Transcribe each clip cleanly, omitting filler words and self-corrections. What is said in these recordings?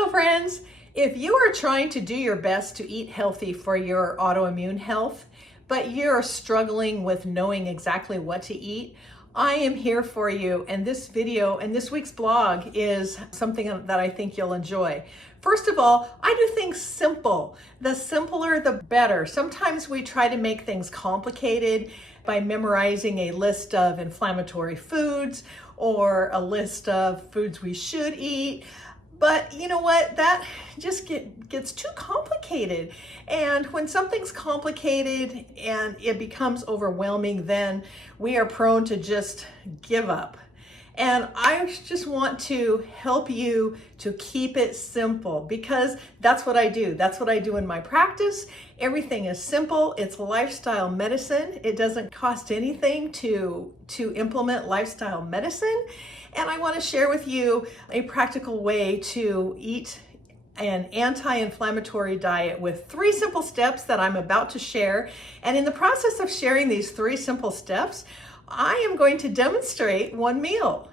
Hello friends! If you are trying to do your best to eat healthy for your autoimmune health, but you're struggling with knowing exactly what to eat, I am here for you, and this video and this week's blog is something that I think you'll enjoy. First of all, I do things simple. The simpler, the better. Sometimes we try to make things complicated by memorizing a list of inflammatory foods or a list of foods we should eat. But you know what? That just gets too complicated. And when something's complicated and it becomes overwhelming, then we are prone to just give up. And I just want to help you to keep it simple, because that's what I do. That's what I do in my practice. Everything is simple. It's lifestyle medicine. It doesn't cost anything to implement lifestyle medicine. And I want to share with you a practical way to eat an anti-inflammatory diet with 3 simple steps that I'm about to share. And in the process of sharing these 3 simple steps, I am going to demonstrate one meal.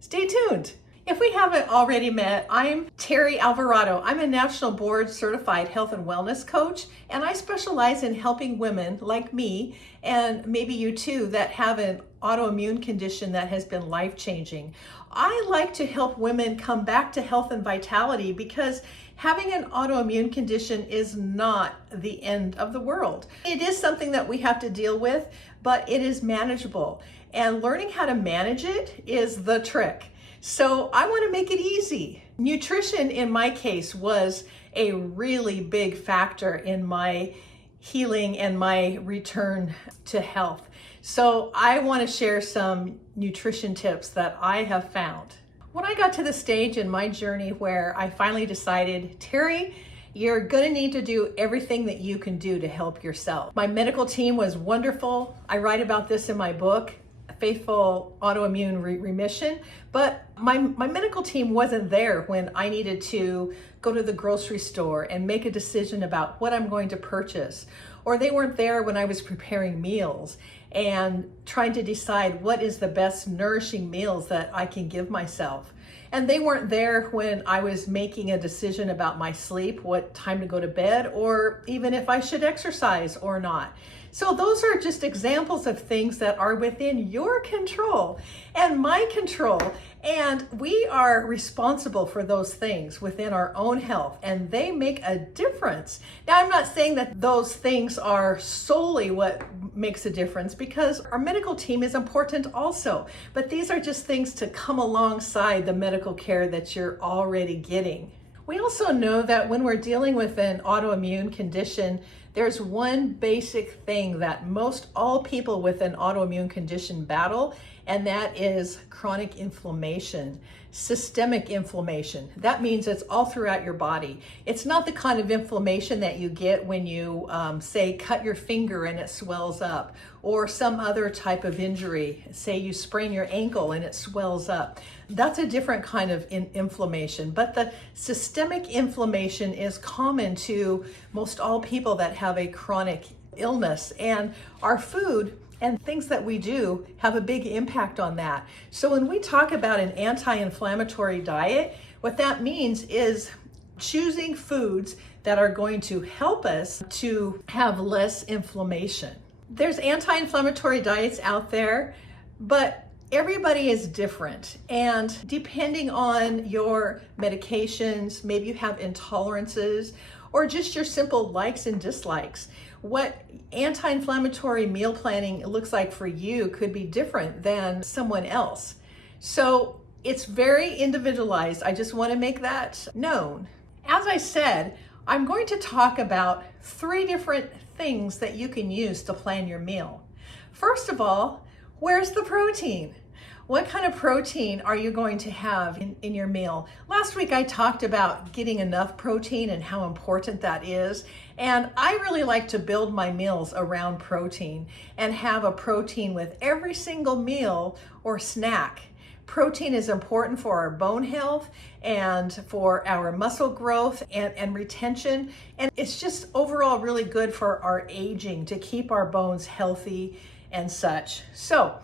Stay tuned. If we haven't already met, I'm Terri Alvarado. I'm a National Board Certified Health and Wellness Coach, and I specialize in helping women like me, and maybe you too, that have an autoimmune condition that has been life-changing. I like to help women come back to health and vitality, because having an autoimmune condition is not the end of the world. It is something that we have to deal with, but it is manageable. And learning how to manage it is the trick. So I want to make it easy. Nutrition in my case was a really big factor in my healing and my return to health. So I want to share some nutrition tips that I have found. When I got to the stage in my journey where I finally decided, Terri, you're going to need to do everything that you can do to help yourself. My medical team was wonderful. I write about this in my book, Faithful Autoimmune Remission, but my medical team wasn't there when I needed to go to the grocery store and make a decision about what I'm going to purchase. Or they weren't there when I was preparing meals and trying to decide what is the best nourishing meals that I can give myself. And they weren't there when I was making a decision about my sleep, what time to go to bed, or even if I should exercise or not. So those are just examples of things that are within your control and my control. And we are responsible for those things within our own health, and they make a difference. Now, I'm not saying that those things are solely what makes a difference, because our medical team is important also. But these are just things to come alongside the medical care that you're already getting. We also know that when we're dealing with an autoimmune condition, there's one basic thing that most all people with an autoimmune condition battle, and that is chronic inflammation, systemic inflammation. That means it's all throughout your body. It's not the kind of inflammation that you get when you, say, cut your finger and it swells up, or some other type of injury. Say you sprain your ankle and it swells up. That's a different kind of inflammation. But the systemic inflammation is common to most all people that have a chronic illness, and our food and things that we do have a big impact on that. So when we talk about an anti-inflammatory diet, what that means is choosing foods that are going to help us to have less inflammation. There's anti-inflammatory diets out there, but everybody is different, and depending on your medications, maybe you have intolerances or just your simple likes and dislikes. What anti-inflammatory meal planning looks like for you could be different than someone else. So it's very individualized. I just want to make that known. As I said, I'm going to talk about 3 different things that you can use to plan your meal. First of all, where's the protein? What kind of protein are you going to have in your meal? Last week I talked about getting enough protein and how important that is. And I really like to build my meals around protein and have a protein with every single meal or snack. Protein is important for our bone health and for our muscle growth and retention. And it's just overall really good for our aging, to keep our bones healthy and such. So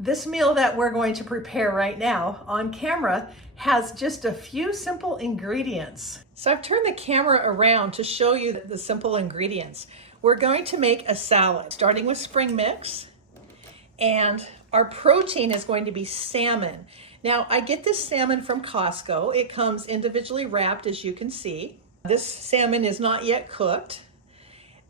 This meal that we're going to prepare right now on camera has just a few simple ingredients. So I've turned the camera around to show you the simple ingredients. We're going to make a salad, starting with spring mix, and our protein is going to be salmon. Now, I get this salmon from Costco. It comes individually wrapped, as you can see. This salmon is not yet cooked.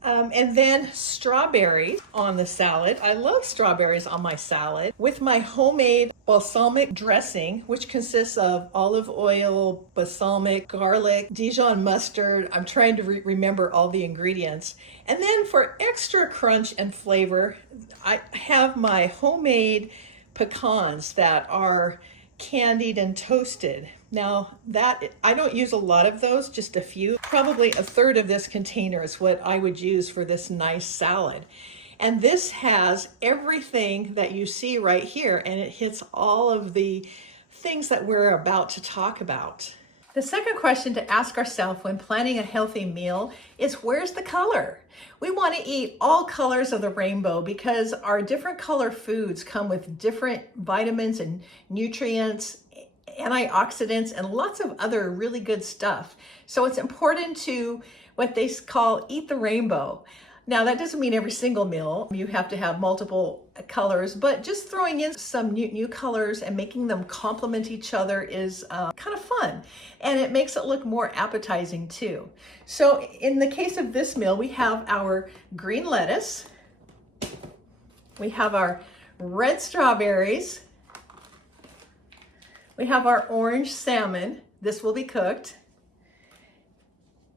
And then strawberries on the salad. I love strawberries on my salad with my homemade balsamic dressing, which consists of olive oil, balsamic, garlic, Dijon mustard. I'm trying to remember all the ingredients. And then for extra crunch and flavor, I have my homemade pecans that are candied and toasted. Now that I don't use a lot of those, just a few. Probably a third of this container is what I would use for this nice salad. And this has everything that you see right here, and it hits all of the things that we're about to talk about. The second question to ask ourselves when planning a healthy meal is, where's the color? We want to eat all colors of the rainbow because our different color foods come with different vitamins and nutrients, antioxidants, and lots of other really good stuff. So it's important to what they call eat the rainbow. Now, that doesn't mean every single meal you have to have multiple colors, but just throwing in some new colors and making them complement each other is kind of fun. And it makes it look more appetizing too. So in the case of this meal, we have our green lettuce, we have our red strawberries, we have our orange salmon. This will be cooked.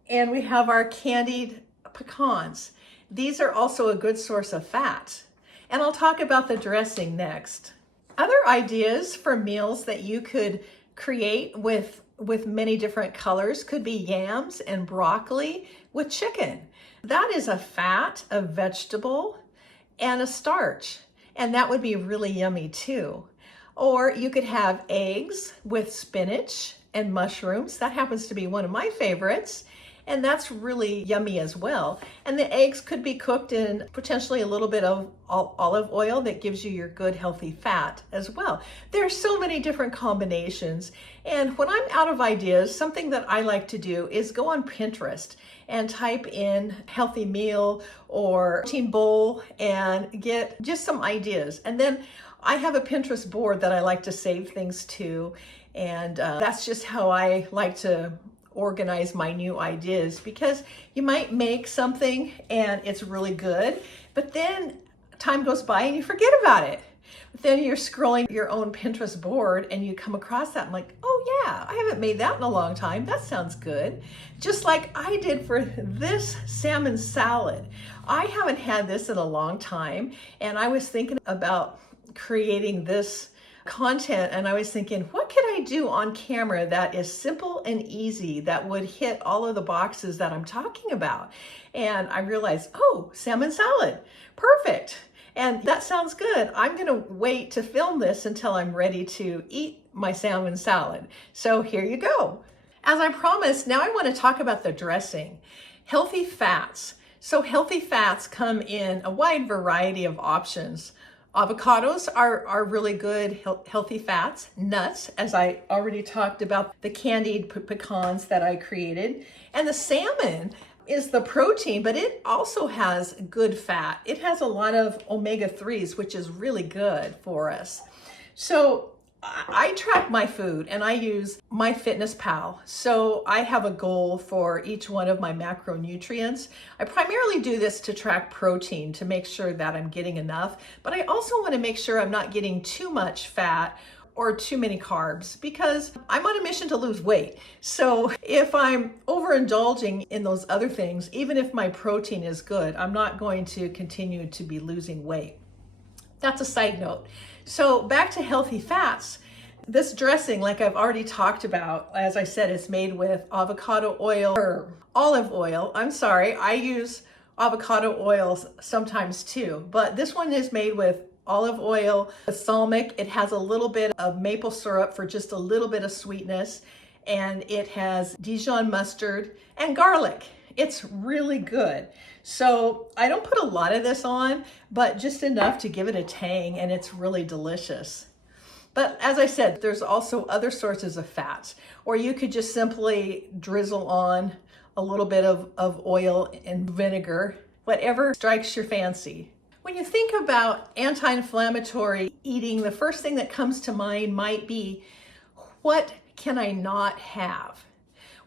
And we have our candied pecans. These are also a good source of fat. And I'll talk about the dressing next. Other ideas for meals that you could create with many different colors could be yams and broccoli with chicken. That is a fat, a vegetable, and a starch. And that would be really yummy too. Or you could have eggs with spinach and mushrooms. That happens to be one of my favorites. And that's really yummy as well. And the eggs could be cooked in potentially a little bit of olive oil that gives you your good healthy fat as well. There are so many different combinations. And when I'm out of ideas, something that I like to do is go on Pinterest and type in healthy meal or protein bowl and get just some ideas. And then I have a Pinterest board that I like to save things to. And that's just how I like to organize my new ideas, because you might make something and it's really good, but then time goes by and you forget about it. But then you're scrolling your own Pinterest board and you come across that and like, oh yeah, I haven't made that in a long time. That sounds good. Just like I did for this salmon salad. I haven't had this in a long time, and I was thinking about creating this content, and I was thinking, what could I do on camera that is simple and easy that would hit all of the boxes that I'm talking about? And I realized, oh, salmon salad, perfect. And that sounds good. I'm gonna wait to film this until I'm ready to eat my salmon salad. So here you go. As I promised, now I want to talk about the dressing. Healthy fats. So healthy fats come in a wide variety of options. Avocados are really good healthy fats. Nuts, as I already talked about, the candied pecans that I created. And the salmon is the protein, but it also has good fat. It has a lot of omega-3s, which is really good for us. So I track my food and I use MyFitnessPal. So I have a goal for each one of my macronutrients. I primarily do this to track protein to make sure that I'm getting enough, but I also want to make sure I'm not getting too much fat or too many carbs, because I'm on a mission to lose weight. So if I'm overindulging in those other things, even if my protein is good, I'm not going to continue to be losing weight. That's a side note. So back to healthy fats. This dressing, like I've already talked about, as I said, it's made with avocado oil or olive oil. I'm sorry, I use avocado oils sometimes too, but this one is made with olive oil, balsamic. It has a little bit of maple syrup for just a little bit of sweetness, and it has Dijon mustard and garlic It's really good. So I don't put a lot of this on, but just enough to give it a tang, and it's really delicious. But as I said, there's also other sources of fats, or you could just simply drizzle on a little bit of oil and vinegar, whatever strikes your fancy. When you think about anti-inflammatory eating, the first thing that comes to mind might be, what can I not have?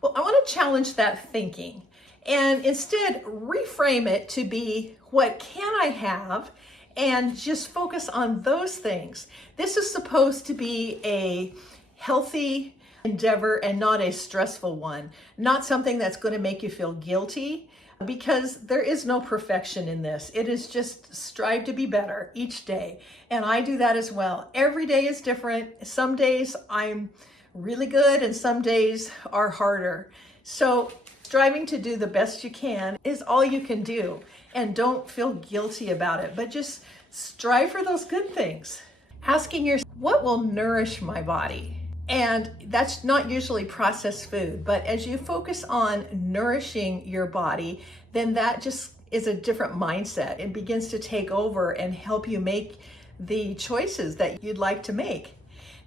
Well, I want to challenge that thinking and instead reframe it to be, what can I have? And just focus on those things. This is supposed to be a healthy endeavor and not a stressful one, not something that's going to make you feel guilty, because there is no perfection in this. It is just strive to be better each day. And I do that as well. Every day is different. Some days I'm really good and some days are harder. So striving to do the best you can is all you can do. And don't feel guilty about it, but just strive for those good things. Asking yourself, what will nourish my body? And that's not usually processed food, but as you focus on nourishing your body, then that just is a different mindset. It begins to take over and help you make the choices that you'd like to make.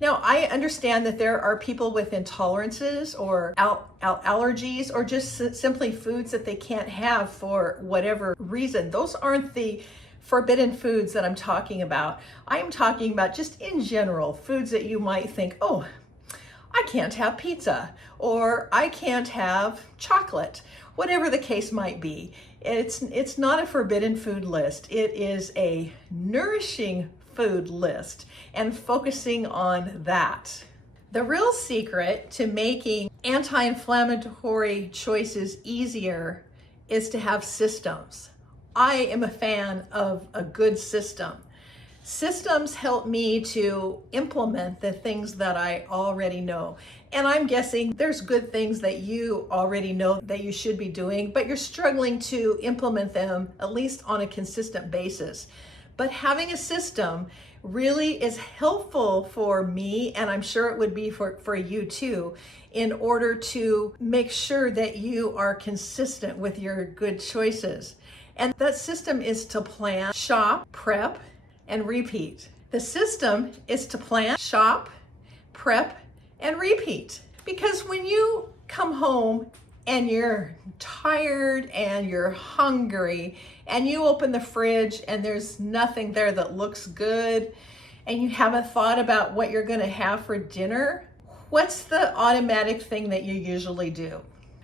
Now, I understand that there are people with intolerances or allergies, or just simply foods that they can't have for whatever reason. Those aren't the forbidden foods that I'm talking about. I am talking about just in general, foods that you might think, oh, I can't have pizza, or I can't have chocolate, whatever the case might be. It's not a forbidden food list. It is a nourishing food list, and focusing on that. The real secret to making anti-inflammatory choices easier is to have systems. I am a fan of a good system. Systems help me to implement the things that I already know. And I'm guessing there's good things that you already know that you should be doing, but you're struggling to implement them at least on a consistent basis. But having a system really is helpful for me, and I'm sure it would be for you too, in order to make sure that you are consistent with your good choices. And that system is to plan, shop, prep, and repeat. The system is to plan, shop, prep, and repeat. Because when you come home and you're tired and you're hungry and you open the fridge and there's nothing there that looks good and you haven't thought about what you're going to have for dinner, what's the automatic thing that you usually do?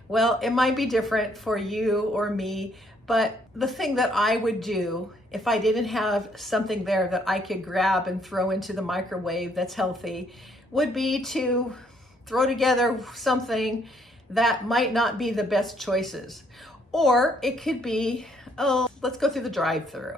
Well, it might be different for you or me, but the thing that I would do if I didn't have something there that I could grab and throw into the microwave that's healthy would be to throw together something that might not be the best choices. Or it could be, oh, let's go through the drive-thru.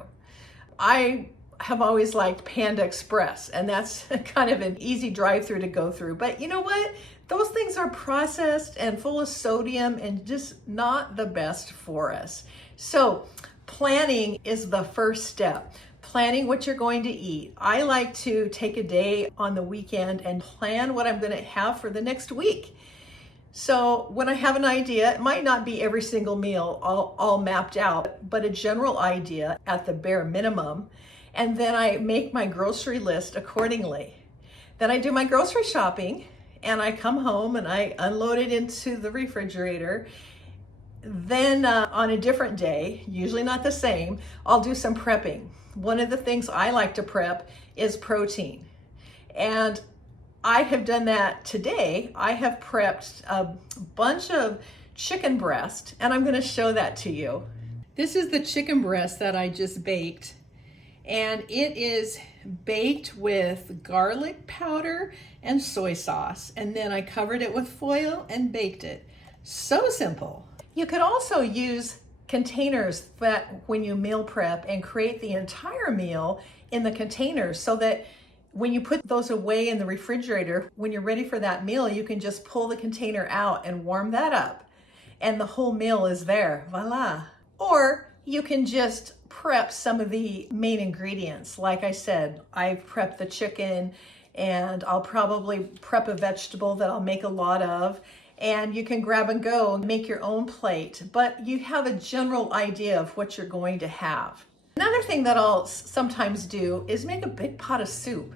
I have always liked Panda Express, and that's kind of an easy drive-thru to go through. But you know what? Those things are processed and full of sodium and just not the best for us. So planning is the first step. Planning what you're going to eat. I like to take a day on the weekend and plan what I'm going to have for the next week. So when I have an idea, it might not be every single meal all mapped out, but a general idea at the bare minimum. And then I make my grocery list accordingly. Then I do my grocery shopping and I come home and I unload it into the refrigerator. Then on a different day, usually not the same, I'll do some prepping. One of the things I like to prep is protein. And I have done that today. I have prepped a bunch of chicken breast, and I'm going to show that to you. This is the chicken breast that I just baked, and it is baked with garlic powder and soy sauce, and then I covered it with foil and baked it. So simple. You could also use containers that when you meal prep and create the entire meal in the containers so that when you put those away in the refrigerator, when you're ready for that meal, you can just pull the container out and warm that up and the whole meal is there, voila. Or you can just prep some of the main ingredients. Like I said, I've prepped the chicken and I'll probably prep a vegetable that I'll make a lot of. and you can grab and go and make your own plate, but you have a general idea of what you're going to have. Another thing that I'll sometimes do is make a big pot of soup.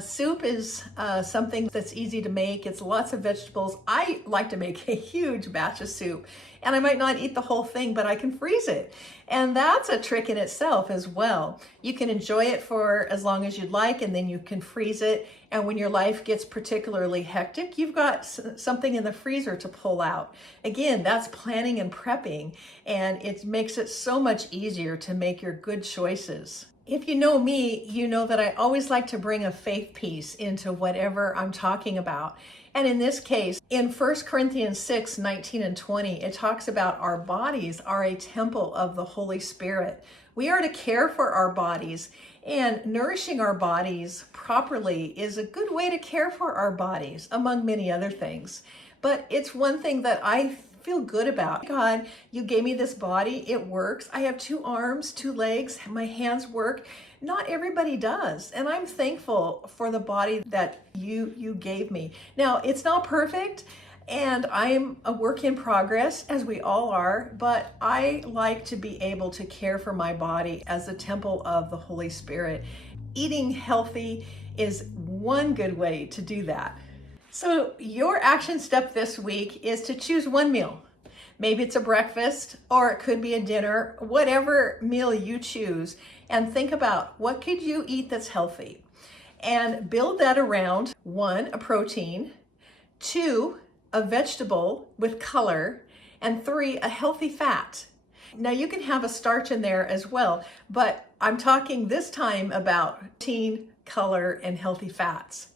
Soup is something that's easy to make. It's lots of vegetables. I like to make a huge batch of soup, and I might not eat the whole thing, but I can freeze it. And that's a trick in itself as well. You can enjoy it for as long as you'd like, and then you can freeze it. And when your life gets particularly hectic, you've got something in the freezer to pull out. Again, that's planning and prepping, and it makes it so much easier to make your good choices. If you know me, you know that I always like to bring a faith piece into whatever I'm talking about. And in this case, in 1 Corinthians 6, 19 and 20, it talks about our bodies are a temple of the Holy Spirit. We are to care for our bodies, and nourishing our bodies properly is a good way to care for our bodies, among many other things. But it's one thing that I feel good about. God, you gave me this body, it works. I have 2 arms, 2 legs, my hands work. Not everybody does, and I'm thankful for the body that you gave me. Now, it's not perfect, and I'm a work in progress, as we all are, but I like to be able to care for my body as a temple of the Holy Spirit. Eating healthy is one good way to do that. So your action step this week is to choose one meal. Maybe it's a breakfast, or it could be a dinner, whatever meal you choose, and think about what could you eat that's healthy, and build that around 1, a protein, 2, a vegetable with color, and 3, a healthy fat. Now you can have a starch in there as well, but I'm talking this time about protein, color, and healthy fats.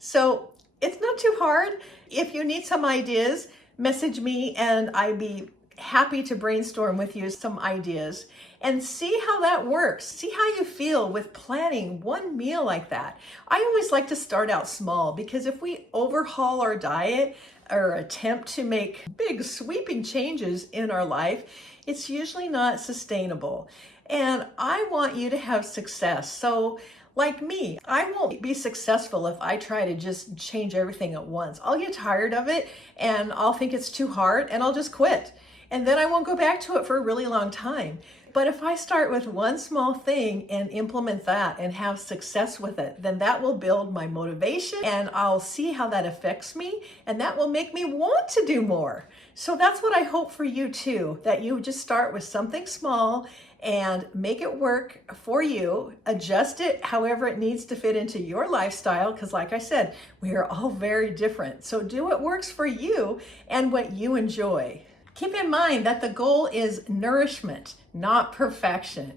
So it's not too hard. If you need some ideas, message me and I'd be happy to brainstorm with you some ideas and see how that works. See how you feel with planning one meal like that. I always like to start out small, because if we overhaul our diet or attempt to make big sweeping changes in our life, it's usually not sustainable. And I want you to have success. So like me, I won't be successful if I try to just change everything at once. I'll get tired of it and I'll think it's too hard and I'll just quit. And then I won't go back to it for a really long time. But if I start with one small thing and implement that and have success with it, then that will build my motivation, and I'll see how that affects me, and that will make me want to do more. So that's what I hope for you too, that you just start with something small and make it work for you. Adjust it however it needs to fit into your lifestyle, because like I said, we are all very different. So do what works for you and what you enjoy. Keep in mind that the goal is nourishment, not perfection.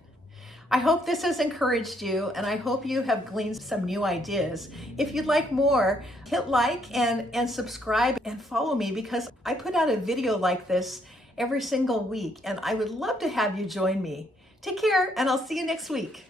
I hope this has encouraged you, and I hope you have gleaned some new ideas. If you'd like more, hit like and subscribe and follow me, because I put out a video like this every single week, and I would love to have you join me. Take care, and I'll see you next week.